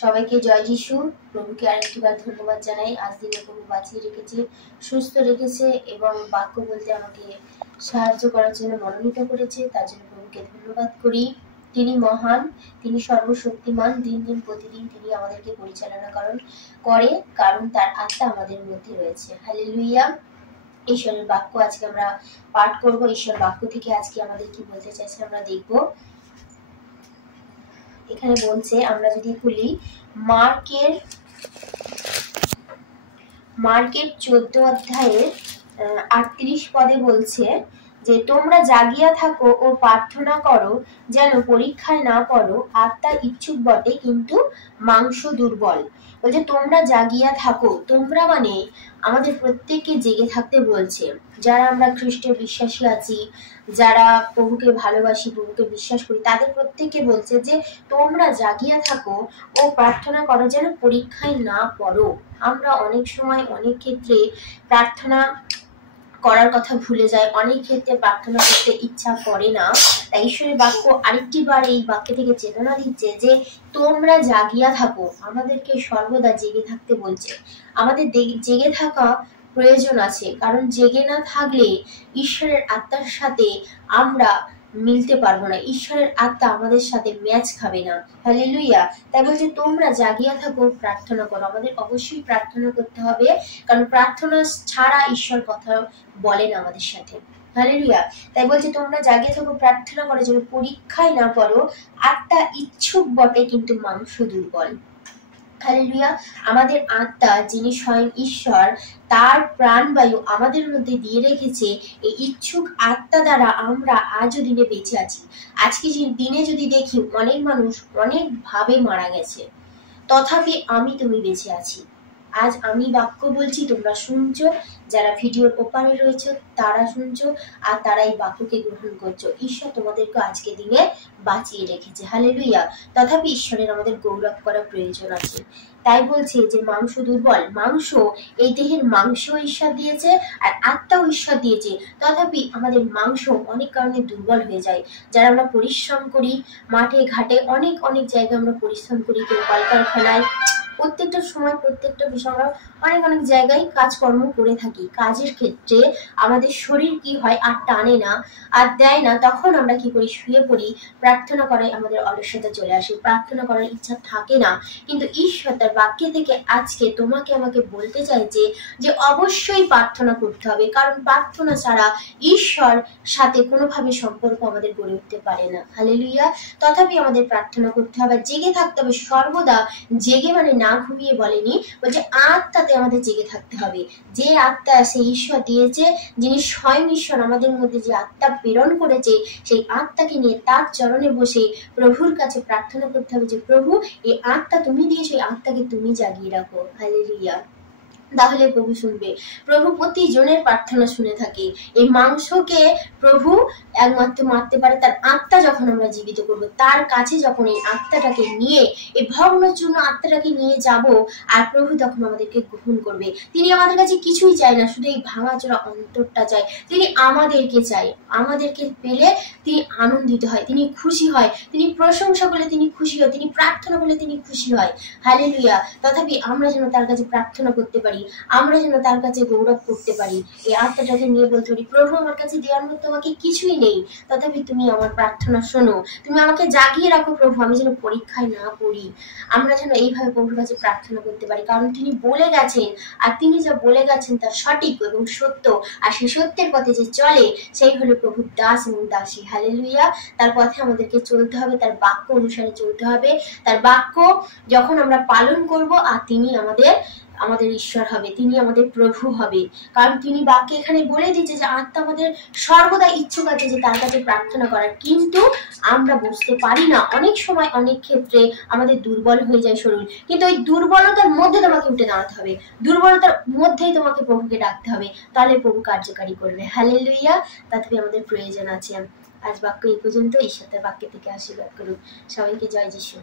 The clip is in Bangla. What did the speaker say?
সবাইকে জয় যিশু। প্রভুকে আরেকটিবার ধন্যবাদ জানাই। আজ দিনে প্রভু বাঁচিয়ে রেখেছে, সুস্থ রেখেছে এবং বাক্য বলতে আমাকে সাহায্য করার জন্য মনোনীত করেছে। তার জন্য প্রভুকে ধন্যবাদ করি। তিনি মহান, তিনি সর্বশক্তিমান। দিন দিন প্রতিদিন তিনি আমাদেরকে পরিচালনা করে, কারণ তার আত্মা আমাদের মধ্যে রয়েছে। হালেলুয়া। ঈশ্বরের বাক্য আজকে আমরা পাঠ করব। ঈশ্বর বাক্য থেকে আজকে আমাদের কি বলতে চাইছে আমরা দেখব। এখানে বলছে, আমরা যদি খুলি মার্কের 14 অধ্যায়ের 38 পদে বলছে যে, তোমরা জাগিয়া থাকো ও প্রার্থনা করো, যেন পরীক্ষায় না পড়ো। আত্মা ইচ্ছুক বটে, কিন্তু মাংস দুর্বল। বলছে তোমরা জাগিয়া থাকো। তোমরা মানে আমাদের প্রত্যেককে জেগে থাকতে বলছে। যারা আমরা খ্রিস্টের বিশ্বাসী আছি, যারা প্রভুকে ভালোবাসি, প্রভুকে বিশ্বাস করি, তাদের প্রত্যেককে বলছে যে তোমরা জাগিয়া থাকো ও প্রার্থনা করো, যেন পরীক্ষায় না পড়ো। আমরা অনেক সময় অনেক ক্ষেত্রে প্রার্থনা করার কথা ভুলে যায়, অনেক ক্ষেত্রে প্রার্থনা করতে ইচ্ছা করে না। তাই ঈশ্বরের বাক্য আরেকটি বার এই বাক্য থেকে চেতনা দিচ্ছে যে তোমরা জাগিয়া থাকো। আমাদেরকে সর্বদা জেগে থাকতে বলছে। আমাদের জেগে থাকা প্রয়োজন আছে, কারণ জেগে না থাকলে ঈশ্বরের আত্মার সাথে আমরা মিলতে পারবো না। ঈশ্বরের আত্মা আমাদের সাথে ম্যাচ খাবে না। হালেলুয়া। তাই বলছে তোমরা জাগিয়া থাকো, প্রার্থনা করো। আমাদের অবশ্যই প্রার্থনা করতে হবে, কারণ প্রার্থনা ছাড়া ঈশ্বর কথা বলেন আমাদের সাথে। হালেলুয়া। তাই বলছে তোমরা জাগিয়ে থাকো, প্রার্থনা করো, যেন পরীক্ষায় না পড়ো। আত্মা ইচ্ছুক বটে, কিন্তু মাংস দুর্বল। হালেলুয়া। আমাদের আত্মা, যিনি স্বয়ং ঈশ্বর, তার প্রাণবায়ু আমাদের মধ্যে দিয়ে রেখেছে। এই ইচ্ছুক আত্মা দ্বারা আমরা আজও দিনে বেঁচে আছি। আজকে দিনে যদি দেখি, অনেক মানুষ অনেক ভাবে মারা গেছে, তথাপি তুমি বেঁচে আছি। আজ আমি বাক্য বলছি, তোমরা শুনছো, যারা ভিডিওর ওপারে রয়েছে তারা শুনছো, আর তারা এই বাক্যকে গ্রহণ করছো। ঈশ্বর তোমাদেরকে আজকে দিনে বাঁচিয়ে রেখেছে। হালেলুয়া। তথাপি ঈশ্বরের আমাদের গৌরব করা প্রয়োজন আছে। তাই বলছে যে মাংস দুর্বল। মাংস, এই দেহের মাংস ঈশ্বর দিয়েছে, আর আত্মাও ঈশ্বর দিয়েছে। তথাপি আমাদের মাংস অনেক কারণে দুর্বল হয়ে যায়। যারা আমরা পরিশ্রম করি, মাঠে ঘাটে অনেক অনেক জায়গায় আমরা পরিশ্রম করি, কেউ কলকারখানায়, প্রত্যেকটা সময় প্রত্যেকটা বিষয় আমরা অনেক অনেক জায়গায় কাজকর্ম করে থাকি। কাজের ক্ষেত্রে আমাদের শরীর কি হয়, আর টানে না, আর দেয় না। তখন আমরা কি করি, শুয়ে পড়ি। প্রার্থনা করায় আমাদের অলসতা চলে আসে, প্রার্থনা করার ইচ্ছা থাকে না। কিন্তু ঈশ্বর তার বাক্য থেকে আজকে তোমাকে আমাকে বলতে চাইছে যে অবশ্যই প্রার্থনা করতে হবে, কারণ প্রার্থনা ছাড়া ঈশ্বর সাথে কোনোভাবে সম্পর্ক আমাদের গড়ে উঠতে পারে না। হালেলুয়া। তথাপি আমাদের প্রার্থনা করতে হবে, জেগে থাকতে হবে সর্বদা। জেগে মানে না ঘুমিয়ে বলেনি, বলছে আত্মাতে আমাদের জেগে থাকতে হবে। যে আত্মা সেই ঈশ্বর দিয়েছে, যিনি স্বয়ং ঈশ্বর, আমাদের মধ্যে যে আত্মা প্রেরণ করেছে, সেই আত্মাকে নিয়ে তার চরণে বসে প্রভুর কাছে প্রার্থনা করতে হবে যে প্রভু, এই আত্মা তুমি দিয়েছো, এই আত্মাকে তুমি জাগিয়ে রাখো। হালেলুয়া। তাহলে প্রভু শুনবে। প্রভু প্রতিজনের প্রার্থনা শুনে থাকে। এই মাংসকে প্রভু একমাত্র মারতে পারে তার আত্মা যখন আমরা জীবিত করব। তার কাছে যখন এই আত্মাটাকে নিয়ে, এই ভগ্নচূর্ণ আত্মাটাকে নিয়ে যাব, আর প্রভু তখন আমাদেরকে গ্রহণ করবে। তিনি আমাদের কাছে কিছুই চায় না, শুধু এই ভাঙাচোরা অন্তরটা চায়। তিনি আমাদেরকে চায়। আমাদেরকে পেলে তিনি আনন্দিত হয়, তিনি খুশি হয়, তিনি প্রশংসা করলে তিনি খুশি হয়, তিনি প্রার্থনা করলে তিনি খুশি হয়। হালেলুয়া। তথাপি আমরা যেন তার কাছে প্রার্থনা করতে পারি, আমরা যেন তার কাছে গৌরব করতে পারি। এই আত্মাটাকে নিয়ে বলতে পারি, প্রভু আমার কাছে দেওয়ার মতো আমাকে কিছুই নেই, তথাপি তুমি আমার প্রার্থনা শোনো, তুমি আমাকে জাগিয়ে রাখো প্রভু, আমি যেন পরীক্ষায় না পড়ি। আমরা যেন এইভাবে প্রভুর কাছে প্রার্থনা করতে পারি, কারণ তিনি বলে গেছেন, আর তিনি যা বলে গেছেন তা সঠিক এবং সত্য। আর সেই সত্যের পথে যে চলে, সেই হলো প্রভুর দাস এবং দাসী। হালেলুয়া। তার পথে আমাদেরকে চলতে হবে, তার বাক্য অনুসারে চলতে হবে। তার বাক্য যখন আমরা পালন করব, আর তিনি আমাদের ঈশ্বর হবে, তিনি আমাদের প্রভু হবে। কারণ তিনি বাক্যে এখানে বলে দিচ্ছে যে আত্মা আমাদের সর্বদা ইচ্ছুক আছে যে তার কাছে প্রার্থনা করার, কিন্তু আমরা বুঝতে পারি না। অনেক সময় অনেক ক্ষেত্রে আমাদের দুর্বল হয়ে যায় শরীর, কিন্তু ওই দুর্বলতার মধ্যে তোমাকে উঠে দাঁড়াতে হবে, দুর্বলতার মধ্যেই তোমাকে প্রভুকে ডাকতে হবে, তাহলে প্রভু কার্যকারী করবে। হালেলুয়া। তাতে আমাদের প্রয়োজন আছে। আজ বাক্য এই পর্যন্ত। ঈশ্বর তার বাক্য থেকে আশীর্বাদ করুন। সবাইকে জয় যিশু।